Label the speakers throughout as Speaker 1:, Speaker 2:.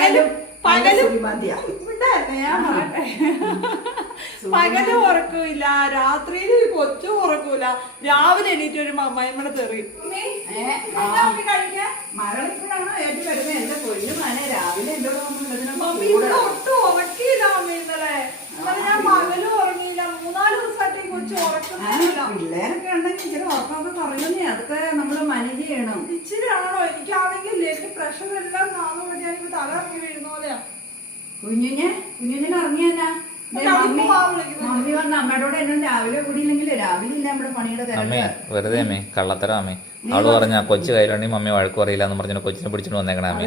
Speaker 1: പകല് ഉറക്കൂല, രാത്രിയിൽ കൊച്ചും ഉറക്കൂല, രാവിലെ എണീറ്റ് ഒരു അമ്മായിമ്മടെ തെറിയും.
Speaker 2: മകളിപ്പോഴാണോ ഏറ്റവും വരുന്നത്? എന്റെ പൊന്നു മോനെ രാവിലെ എന്റെ
Speaker 1: ഒട്ടും ഉറക്കിയില്ല അമ്മ ഇന്നലെ. ഞാൻ പകലും ഉറങ്ങിയില്ല. 3-4 ദിവസമായിട്ട് കൊച്ചു ഉറക്കുന്നില്ല.
Speaker 2: പിള്ളേരൊക്കെ ഉണ്ടെങ്കിൽ ഇച്ചിരി ഉറക്കമൊക്കെ കുറയുന്നേ. അതൊക്കെ നമ്മള് മാനേജ് ചെയ്യണം.
Speaker 1: ഇച്ചിരി ആണോ? എനിക്കാണെങ്കിൽ പ്രഷർ എല്ലാം നാളെ ഞാനിപ്പോ തല ഇറങ്ങി വീഴുന്ന പോലെയാ.
Speaker 2: കുഞ്ഞിനെ ഇറങ്ങിയല്ല മമ്മി പറഞ്ഞ അമ്മയോട് എന്നോട് രാവിലെ കൂടിയില്ലെങ്കിൽ രാവിലെ ഇല്ല നമ്മുടെ പണിയുടെ
Speaker 3: അമ്മേ വെറുതെ അമ്മേ കള്ളത്തരം അമ്മേ. അവള് പറഞ്ഞ കൊച്ചു കയ്യിലുണ്ടെങ്കിൽ മമ്മി വഴക്ക് പറയില്ല എന്ന് പറഞ്ഞ കൊച്ചിനെ പിടിച്ചിട്ട് വന്നേക്കണേ അമ്മേ.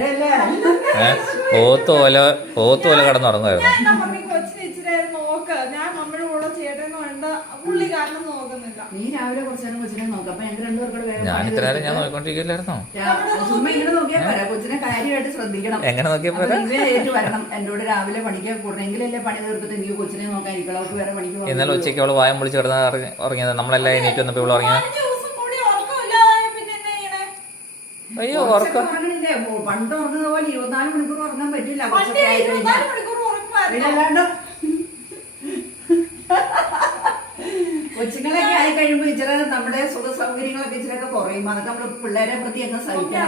Speaker 3: പോത്തോല കടന്നുറങ്ങുമായിരുന്നു.
Speaker 2: നീ രാവിലെ കുറച്ചു നേരം കൊച്ചിനെ നോക്കാം. അപ്പൊ ഞങ്ങൾക്ക് രണ്ടുപേർക്കൂടെ
Speaker 3: ഞാൻ ഇത്ര നേരം ഞാൻ നോക്കിക്കൊണ്ടിരിക്കില്ലായിരുന്നോ?
Speaker 2: ചുമ്മാ ഇങ്ങനെ നോക്കിയാൽ പോരാ, കൊച്ചിനെ കാര്യമായിട്ട് ശ്രദ്ധിക്കണം.
Speaker 3: എങ്ങനെ നോക്കിയാൽ പോരാ?
Speaker 2: ഏറ്റു വരണം. എന്നോട് രാവിലെ പണിക്ക് കൂടണമെങ്കിലല്ലേ പണി തീർത്തിട്ട് എനിക്ക് കൊച്ചിനെ നോക്കാൻ ഇരിക്കണം. വേറെ പണിക്ക് പോകാം.
Speaker 3: ഇന്നലെ ഉച്ചയ്ക്ക് അവള് വായം പൊളിച്ച് കിടന്ന് ഉറങ്ങിയത്. നമ്മളെല്ലാം എണീറ്റ് വന്നപ്പോ ഇവള് ഉറങ്ങിയത്. അയ്യോ ഉറക്കം
Speaker 2: പണ്ട് ഉറങ്ങുന്ന പോലെ 24 മണിക്കൂർ ഉറങ്ങാൻ പറ്റില്ല. കൊച്ചുങ്ങളൊക്കെ ആയി കഴിയുമ്പോ ഇച്ചിരി നമ്മുടെ സുഖ സൗകര്യങ്ങളൊക്കെ ഇച്ചിരൊക്കെ കുറയും. അതൊക്കെ നമ്മള് പിള്ളേരെ പ്രതി അങ്ങ് സഹിക്കണം.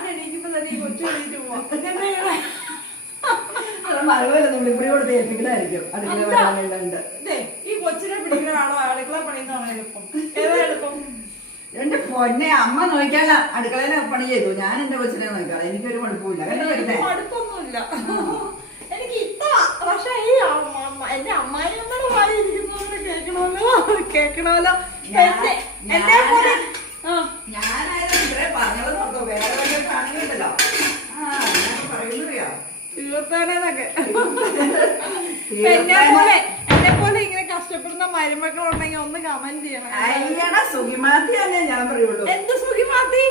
Speaker 2: മറുപടി നമ്മളിപ്പടി കൊടുത്ത് ഏൽപ്പിക്കണായിരിക്കും. അടുക്കള വരാനുണ്ട്.
Speaker 1: ഈ കൊച്ചിനെ പിടിക്കണാണോ അടുക്കള പണിയുന്നതാണോ എളുപ്പം? ഏതാ എളുപ്പം?
Speaker 2: എന്റെ പൊന്നെ അമ്മ നോക്കിയാല അടുക്കളയിലെ പണി ചെയ്തു. ഞാൻ എന്റെ കൊച്ചിനെ നോക്കാം. എനിക്കൊരു മടുപ്പില്ല.
Speaker 1: മടുപ്പൊന്നുമില്ല എനിക്ക് ഇത്ര. പക്ഷെ ഈ എന്റെ അമ്മായിയമ്മയുടെ വായി ഇരിക്കുന്നവരെ കേൾക്കണമല്ലോ.
Speaker 2: ഞാനായാലും ഇത്രേ പറഞ്ഞത് നോക്കോ. വേറെ വല്ല പണിയുണ്ടല്ലോ പറയുന്നറിയോ
Speaker 1: തീർത്താനൊക്കെ. എന്നെ പോലെ ഇങ്ങനെ കഷ്ടപ്പെടുന്ന മരുമക്കളുണ്ടെങ്കിൽ ഒന്ന് കമന്റ് ചെയ്യണം.
Speaker 2: സുഖിമാത്തി തന്നെ ഞാൻ പറയുള്ളൂ.
Speaker 1: എന്ത് സുഖിമാത്തി?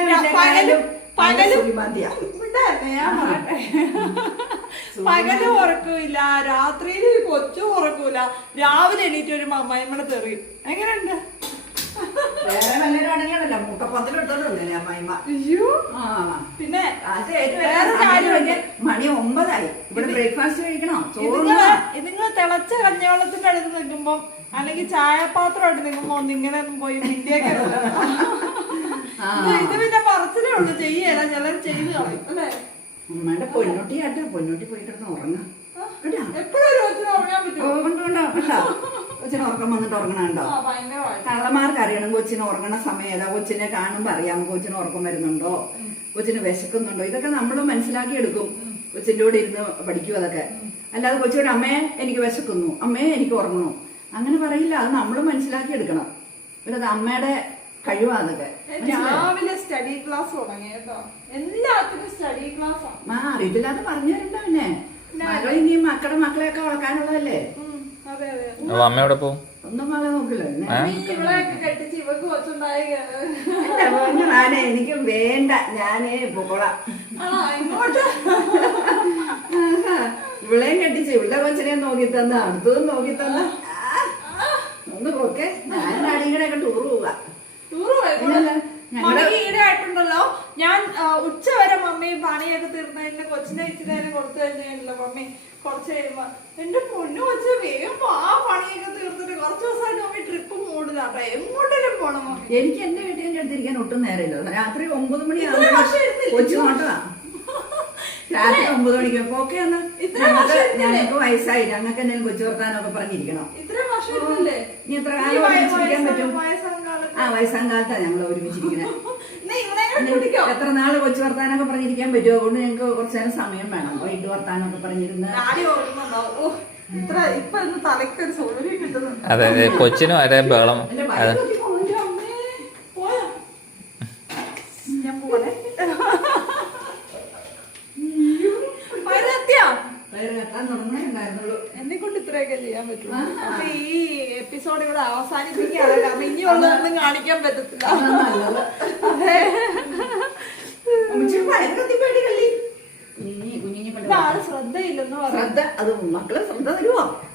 Speaker 1: പകല് ഉറക്കൂല, രാത്രിയിൽ കൊച്ചും ഉറക്കൂല, രാവിലെ എണീറ്റ് ഒരു അമ്മായിമ്മടെ തെറിയും. എങ്ങനെയുണ്ട്?
Speaker 2: വേറെ വല്ലവരും ആണെങ്കിലല്ല മുട്ടപ്പത്തിലെടുത്തോണ്ടല്ലേ അമ്മായിമ്മ.
Speaker 1: പിന്നെ
Speaker 2: വേറെ കാര്യം മണി 9 ഇവിടെ ബ്രേക്ക്ഫാസ്റ്റ് കഴിക്കണോ?
Speaker 1: നിങ്ങൾ തിളച്ച കഞ്ഞിവെള്ളത്തിന്റെ അടുത്ത് നിൽക്കുമ്പോ അല്ലെങ്കിൽ ചായപാത്രമായിട്ട് നിൽക്കുമ്പോ ഒന്നിങ്ങനെ ഒന്നും പോയി ഇന്ത്യയൊക്കെ ഇത് പിന്നെ പറച്ചിലേ ഉള്ളു. ചെയ്യല ചിലർ ചെയ്ത് കളയും അല്ലേ?
Speaker 2: അമ്മയുടെ പൊന്നോട്ടിയായിട്ട് പൊന്നോട്ടി പോയി കിടന്ന് ഉറങ്ങാം.
Speaker 1: എപ്പോഴും ഉറങ്ങാൻ പറ്റുമോ?
Speaker 2: കൊച്ചിന് ഉറക്കം വന്നിട്ട് ഉറങ്ങണുണ്ടോ? കള്ളമാർക്ക് അറിയണം കൊച്ചിന് ഉറങ്ങണ സമയം ഏതാ. കൊച്ചിനെ കാണുമ്പോ അറിയാം കൊച്ചിന് ഉറക്കം വരുന്നുണ്ടോ, കൊച്ചിന് വിശക്കുന്നുണ്ടോ. ഇതൊക്കെ നമ്മൾ മനസ്സിലാക്കി എടുക്കും. കൊച്ചിന്റെ കൂടെ ഇരുന്ന് പഠിക്കും അതൊക്കെ. അല്ലാതെ കൊച്ചിനോട് അമ്മേ എനിക്ക് വിശക്കുന്നു, അമ്മേ എനിക്ക് ഉറങ്ങണു അങ്ങനെ പറയില്ല. അത് നമ്മൾ മനസ്സിലാക്കി എടുക്കണം. പിന്നെ അത് അമ്മയുടെ കഴിവാ അതൊക്കെ.
Speaker 1: രാവിലെ സ്റ്റഡി ക്ലാസ് തുടങ്ങി കേട്ടോ. എല്ലാത്തിനും സ്റ്റഡി ക്ലാസ്.
Speaker 2: അറിയത്തില്ലാതെ പറഞ്ഞു തരണ്ട. പിന്നെ മകൾ ഇനി മക്കളെയൊക്കെ വളർക്കാനുള്ളതല്ലേ.
Speaker 3: അമ്മയോടെ പോവും.
Speaker 2: ഒന്നും മകളെ നോക്കില്ല. എനിക്ക് വേണ്ട, ഞാനേ പോളാം. ഇവളെയും കെട്ടിച്ച് ഇവളുടെ കൊച്ചിനെ നോക്കി തന്ന അടുത്തതും നോക്കി തന്ന ഒന്ന് പോക്കെ. ഞാൻ നാടികളെയൊക്കെ ടൂർ പോവാ.
Speaker 1: ഈടായിട്ടുണ്ടല്ലോ ഞാൻ ഉച്ച വരെ മമ്മി പണിയൊക്കെ തീർന്നതിന്റെ കൊച്ചിനെ ഇച്ചിരി നേരം കൊടുത്തു കഴിഞ്ഞല്ലോ. മമ്മി കുറച്ച് കഴിയുമ്പോ എന്റെ പൊന്നു കൊച്ച് വേഗം ആ പണിയൊക്കെ തീർത്തിട്ട് കുറച്ച് ദിവസമായിട്ട് മമ്മി ട്രിപ്പ് മൂടില്ലാട്ടോ. എങ്ങോട്ടേലും പോണം മമ്മി.
Speaker 2: എനിക്ക് എന്റെ വീട്ടിൽ എടുത്തിരിക്കാൻ ഒട്ടും നേരമില്ല. രാത്രി 9 മണിയാകും കൊച്ചു നോട്ടതാ. രാത്രി 9 മണിക്ക് പോക്കെ ഒന്ന്. ഞങ്ങൾക്ക് വയസ്സായി. ഞങ്ങൾക്ക് എന്തെങ്കിലും കൊച്ചു വർത്താനൊക്കെ പറഞ്ഞിരിക്കണം. ഇനി എത്ര കാലം ഒരുമിച്ചിരിക്കാൻ പറ്റും? വയസ്സാം കാലത്താ ഞങ്ങൾ ഒരുമിച്ചിരിക്കുന്നത്. എത്ര നാള് കൊച്ചു വർത്താനൊക്കെ പറഞ്ഞിരിക്കാൻ പറ്റുമോ? അതുകൊണ്ട് ഞങ്ങൾക്ക് കുറച്ചു നേരം സമയം വേണം. വൈകിട്ട് വർത്താനൊക്കെ പറഞ്ഞിരുന്ന്.
Speaker 3: അതെ അതെ കൊച്ചിനും അതേ ബഹളം.
Speaker 1: എന്നെ കൊണ്ട് ഇത്രയൊക്കെ ചെയ്യാൻ പറ്റും. അപ്പൊ ഈ എപ്പിസോഡ് ഇവിടെ അവസാനിപ്പിക്കുകയാണ്. കാരണം ഇനിയുള്ളതൊന്നും കാണിക്കാൻ പറ്റത്തില്ല. ശ്രദ്ധയില്ലെന്ന്
Speaker 2: ശ്രദ്ധ അത് മക്കളെ ശ്രദ്ധ തരുമോ?